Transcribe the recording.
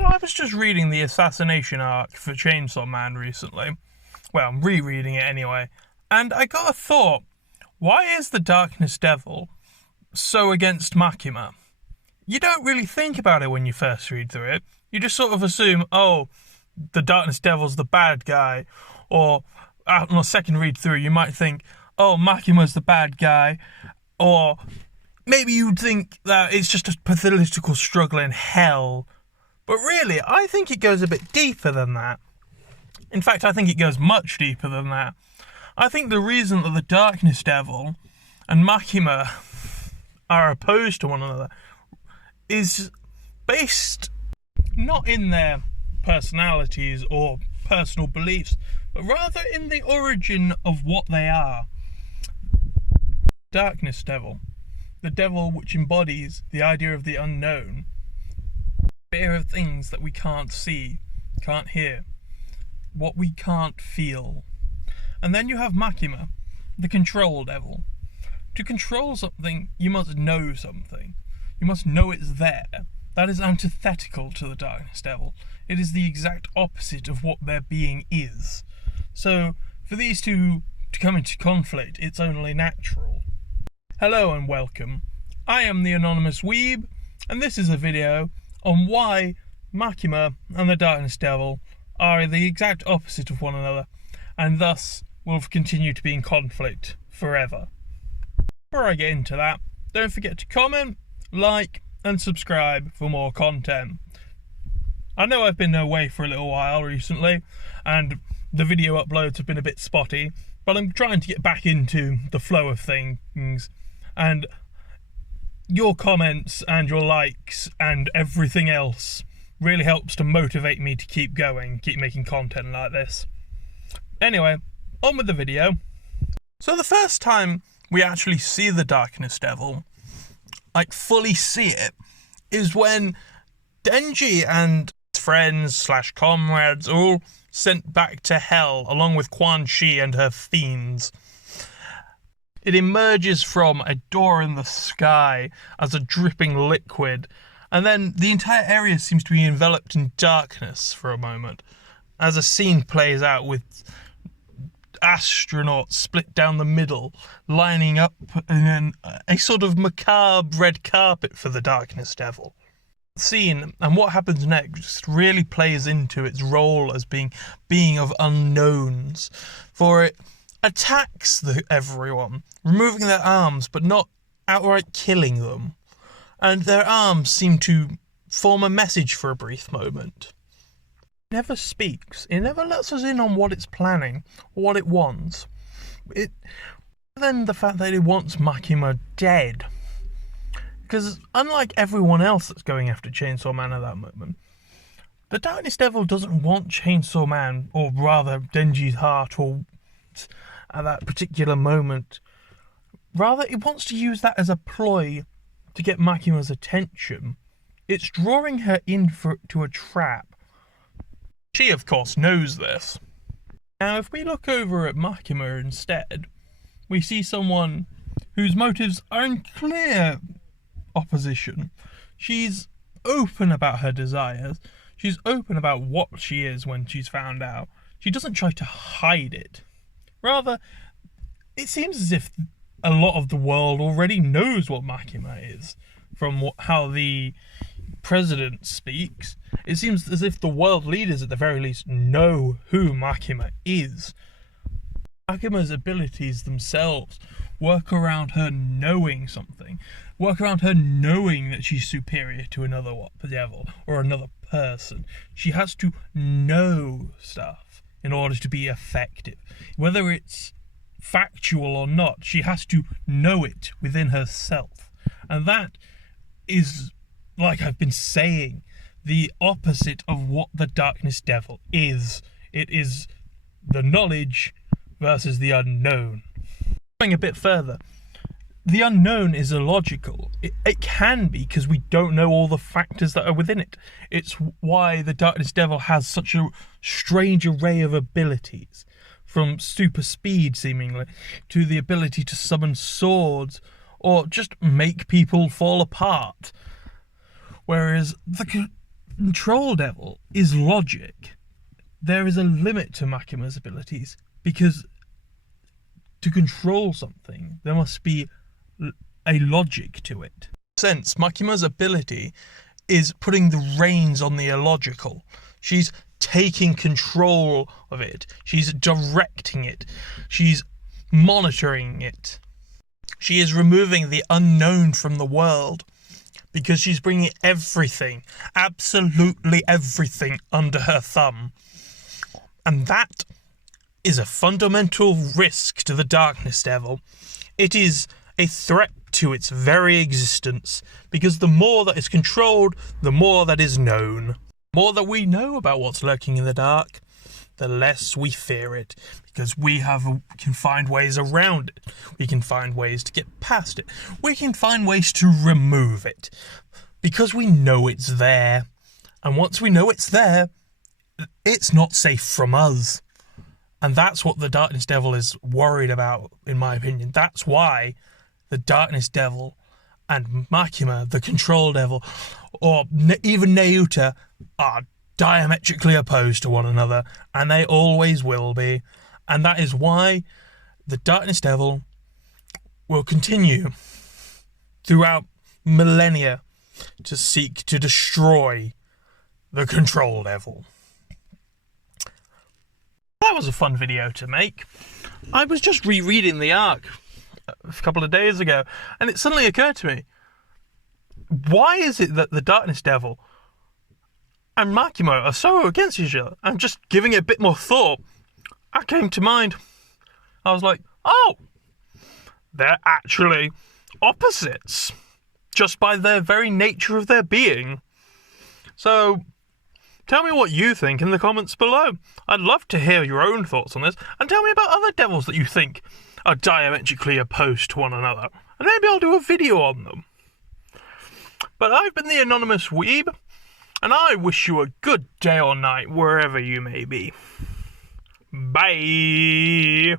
So I was just reading the assassination arc for Chainsaw Man recently. Well, I'm rereading it anyway. And I got a thought. Why is the Darkness Devil so against Makima? You don't really think about it when you first read through it. You just sort of assume, oh, the Darkness Devil's the bad guy. Or on a second read through, you might think, oh, Makima's the bad guy. Or maybe you'd think that it's just a political struggle in hell. But really, I think it goes a bit deeper than that. In fact, I think it goes much deeper than that. I think the reason that the Darkness Devil and Makima are opposed to one another is based not in their personalities or personal beliefs, but rather in the origin of what they are. Darkness Devil, the devil which embodies the idea of the unknown, fear of things that we can't see, can't hear, what we can't feel. And then you have Makima, the control devil. To control something, you must know something. You must know it's there. That is antithetical to the Darkness Devil. It is the exact opposite of what their being is. So, for these two to come into conflict, it's only natural. Hello and welcome. I am the Anonymous Weeb, and this is a video on why Makima and the Darkness Devil are the exact opposite of one another, and thus will continue to be in conflict forever. Before I get into that, don't forget to comment, like, and subscribe for more content. I know I've been away for a little while recently, and the video uploads have been a bit spotty, but I'm trying to get back into the flow of things, and your comments and your likes and everything else really helps to motivate me to keep going, keep making content like this. Anyway, on with the video. So the first time we actually see the Darkness Devil, like fully see it, is when Denji and his friends / comrades are all sent back to hell along with Quan Chi and her fiends. It emerges from a door in the sky as a dripping liquid, and then the entire area seems to be enveloped in darkness for a moment, as a scene plays out with astronauts split down the middle, lining up in a sort of macabre red carpet for the Darkness Devil. The scene and what happens next really plays into its role as being of unknowns, for it attacks everyone, removing their arms but not outright killing them, and their arms seem to form a message for a brief moment. It never speaks, it never lets us in on what it's planning, what it wants. Then the fact that it wants Makima dead, because unlike everyone else that's going after Chainsaw Man at that moment, the Darkness Devil doesn't want Chainsaw Man, or rather Denji's heart, or at that particular moment. Rather, it wants to use that as a ploy to get Makima's attention. It's drawing her into a trap. She, of course, knows this. Now, if we look over at Makima instead, we see someone whose motives are in clear opposition. She's open about her desires. She's open about what she is when she's found out. She doesn't try to hide it. Rather, it seems as if a lot of the world already knows what Makima is. From how the president speaks, it seems as if the world leaders at the very least know who Makima is. Makima's abilities themselves work around her knowing something, work around her knowing that she's superior to another devil or another person. She has to know stuff in order to be effective. Whether it's factual or not, she has to know it within herself. And that is, like I've been saying, the opposite of what the Darkness Devil is. It is the knowledge versus the unknown. Going a bit further, the unknown is illogical. It can be, because we don't know all the factors that are within it. It's why the Darkness Devil has such a strange array of abilities, from super speed, seemingly, to the ability to summon swords, or just make people fall apart. Whereas the Control Devil is logic. There is a limit to Makima's abilities, because to control something, there must be a logic to it. Since Makima's ability is putting the reins on the illogical. She's taking control of it. She's directing it. She's monitoring it. She is removing the unknown from the world, because she's bringing everything, absolutely everything, under her thumb. And that is a fundamental risk to the Darkness Devil. It is a threat to its very existence, because the more that is controlled, the more that is known. The more that we know about what's lurking in the dark, the less we fear it, because we can find ways around it. We can find ways to get past it. We can find ways to remove it, because we know it's there. And once we know it's there, it's not safe from us. And that's what the Darkness Devil is worried about, in my opinion. That's why the Darkness Devil and Makima, the Control Devil, or even Neuta, are diametrically opposed to one another, and they always will be. And that is why the Darkness Devil will continue throughout millennia to seek to destroy the Control Devil. That was a fun video to make. I was just rereading the arc a couple of days ago, and it suddenly occurred to me, why is it that the Darkness Devil and Makima are so against each other? I'm just giving it a bit more thought. I came to mind. I was like, oh, they're actually opposites, just by their very nature of their being. So, tell me what you think in the comments below. I'd love to hear your own thoughts on this, and tell me about other devils that you think are diametrically opposed to one another, and maybe I'll do a video on them. But I've been the Anonymous Weeb, and I wish you a good day or night wherever you may be. Bye!